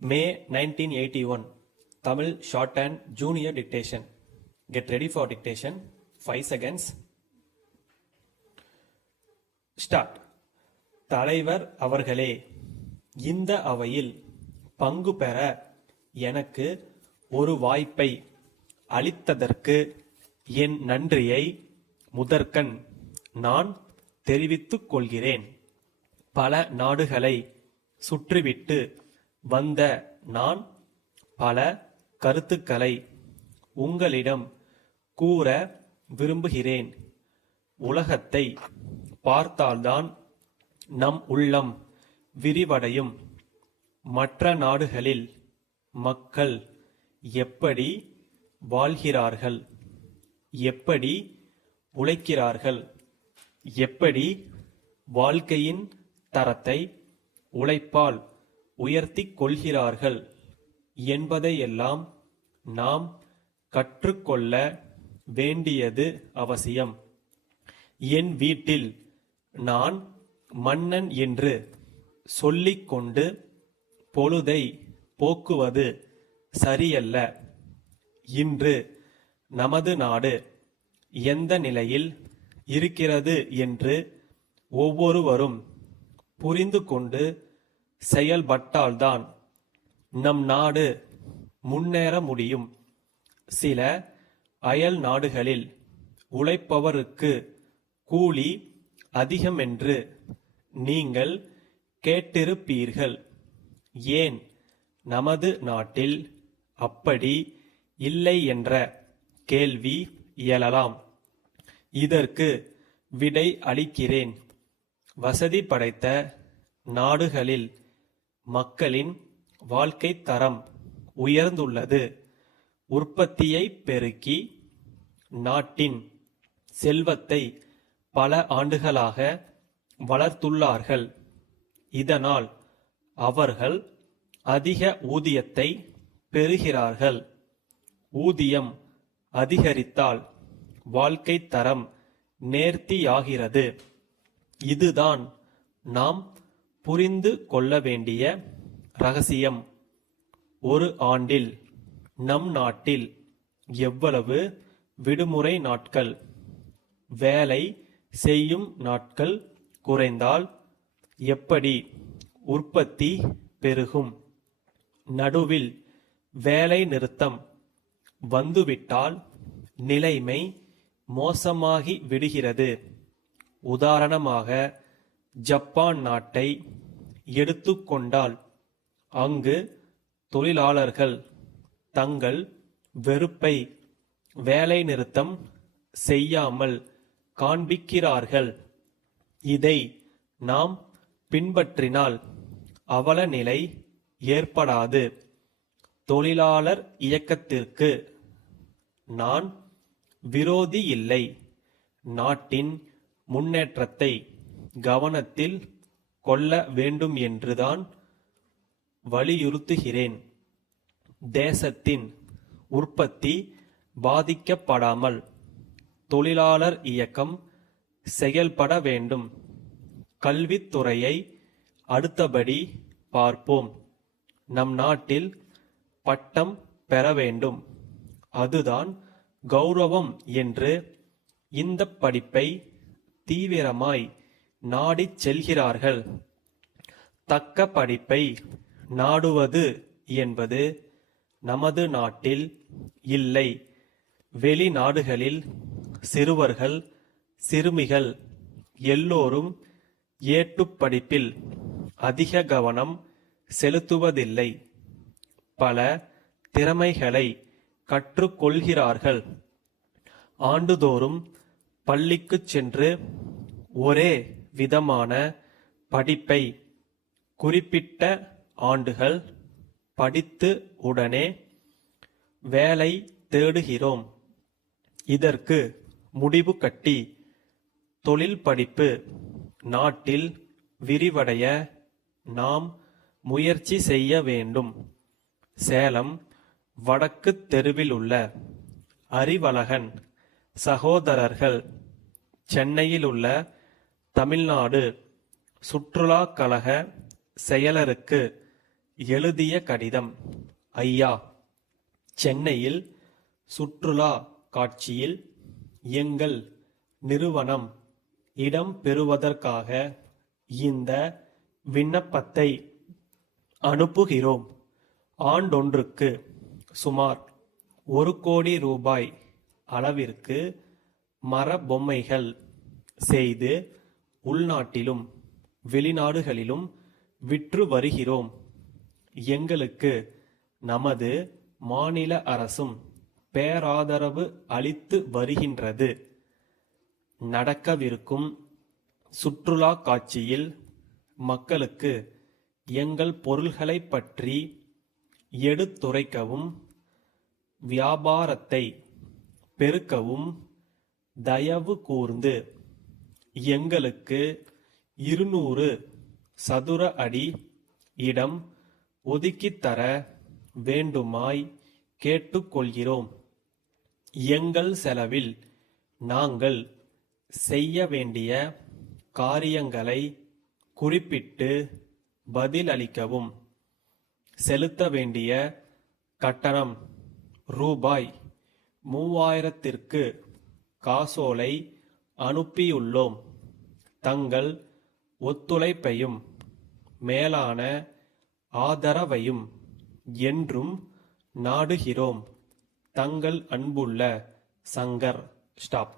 May 1981, Tamil Shorthand Junior Dictation. Get ready for dictation. 5 seconds. Start. தலைவர் அவர்களே, இந்த அவையில் பங்கு பெற எனக்கு ஒரு வாய்ப்பை அளித்ததற்கு என் நன்றியை முதற்கண் நான் தெரிவித்துக் கொள்கிறேன். பல நாடுகளை சுற்றிவிட்டு வந்த நான் பல கருத்துக்களை உங்களிடம் கூற விரும்புகிறேன். உலகத்தை பார்த்தால்தான் நம் உள்ளம் விரிவடையும். மற்ற நாடுகளில் மக்கள் எப்படி வாழ்கிறார்கள், எப்படி உழைக்கிறார்கள், எப்படி வாழ்க்கையின் தரத்தை உழைப்பால் உயர்த்திக் கொள்கிறார்கள் என்பதையெல்லாம் நாம் கற்றுக்கொள்ள வேண்டியது அவசியம். என் வீட்டில் நான் மன்னன் என்று சொல்லிக்கொண்டு பொழுதை போக்குவது சரியல்ல. இன்று நமது நாடு எந்த நிலையில் இருக்கிறது என்று ஒவ்வொருவரும் புரிந்து கொண்டு செயல்பட்டால்தான் நம் நாடு முன்னேற முடியும். சில அயல் நாடுகளில் உழைப்பவருக்கு கூலி அதிகம் என்று நீங்கள் கேட்டிருப்பீர்கள். ஏன் நமது நாட்டில் அப்படி இல்லை என்ற கேள்வி எழலாம். இதற்கு விடை அளிக்கிறேன். வசதி படைத்த நாடுகளில் மக்களின் வாழ்க்கை தரம் உயர்ந்துள்ளது. உற்பத்தியை பெருக்கி நாட்டின் செல்வத்தை பல ஆண்டுகளாக வளர்த்துள்ளார்கள். இதனால் அவர்கள் அதிக ஊதியத்தை பெறுகிறார்கள். ஊதியம் அதிகரித்தால் வாழ்க்கை தரம் நேர்த்தியாகிறது. இதுதான் நாம் புரிந்து கொள்ள வேண்டிய ரகசியம். ஒரு ஆண்டில் நம் நாட்டில் எவ்வளவு விடுமுறை நாட்கள், வேலை செய்யும் நாட்கள் குறைந்தால் எப்படி உற்பத்தி பெருகும்? நடுவில் வேலை நிறுத்தம் வந்துவிட்டால் நிலைமை மோசமாகி விடுகிறது. உதாரணமாக ஜப்பான் நாட்டை எடுத்துக்கொண்டால் அங்கு தொழிலாளர்கள் தங்கள் வெறுப்பை வேலை நிறுத்தம் செய்யாமல் காண்பிக்கிறார்கள். இதை நாம் பின்பற்றினால் அவல நிலை ஏற்படாது. தொழிலாளர் இயக்கத்திற்கு நான் விரோதி இல்லை. நாட்டின் முன்னேற்றத்தை கவனத்தில் கொள்ள வேண்டும் என்றுதான் வலியுறுத்துகிறேன். தேசத்தின் உற்பத்தி பாதிக்கப்படாமல் தொழிலாளர் இயக்கம் செயல்பட வேண்டும். கல்வித்துறையை அடுத்தபடி பார்ப்போம். நம் நாட்டில் பட்டம் பெற வேண்டும், அதுதான் கௌரவம் என்று இந்த படிப்பை தீவிரமாய் நாடிச் செல்கிறார்கள். தக்க படிப்பை நாடுவது என்பது நமது நாட்டில் இல்லை. வெளிநாடுகளில் சிறுவர்கள் சிறுமிகள் எல்லோரும் ஏட்டுப் படிப்பில் அதிக கவனம் செலுத்துவதில்லை. பல திறமைகளை கற்றுக்கொள்கிறார்கள். ஆண்டுதோறும் பள்ளிக்குச் சென்று ஒரே விதமான படிப்பை குறிப்பிட்ட ஆண்டுகள் படித்து உடனே வேலை தேடுகிறோம். இதற்கு முடிவு கட்டி தொழில் படிப்பு நாட்டில் விரிவடைய நாம் முயற்சி செய்ய வேண்டும். சேலம் வடக்கு தெருவில் உள்ள அறிவழகன் சகோதரர்கள் சென்னையில் உள்ள தமிழ்நாடு சுற்றுலா கழக செயலருக்கு எழுதிய கடிதம். ஐயா, சென்னையில் சுற்றுலா காட்சியில் எங்கள் நிறுவனம் இடம் பெறுவதற்காக இந்த விண்ணப்பத்தை அனுப்புகிறோம். ஆண்டொன்றுக்கு சுமார் 1 கோடி ரூபாய் அளவிற்கு மர பொம்மைகள் செய்து உள்நாட்டிலும் வெளிநாடுகளிலும் விற்று வருகிறோம். எங்களுக்கு நமது மாநில அரசும் பேராதரவு அளித்து வருகின்றது. நடக்கவிருக்கும் சுற்றுலா காட்சியில் மக்களுக்கு எங்கள் பொருள்களை பற்றி எடுத்துரைக்கவும் வியாபாரத்தை பெருக்கவும் தயவு கூர்ந்து எங்களுக்கு 200 சதுர அடி இடம் ஒதுக்கித்தர வேண்டுமாய் கேட்டுக்கொள்கிறோம். எங்கள் செலவில் நாங்கள் செய்ய வேண்டிய காரியங்களை குறிப்பிட்டு பதிலளிக்கவும். செலுத்த வேண்டிய கட்டணம் ரூபாய் 3000க்கு காசோலை அனுப்பியுள்ளோம். தங்கள் ஒத்துழைப்பையும் மேலான ஆதரவையும் என்றும் நாடுகிறோம். தங்கள் அன்புள்ள சங்கர். ஸ்டாப்.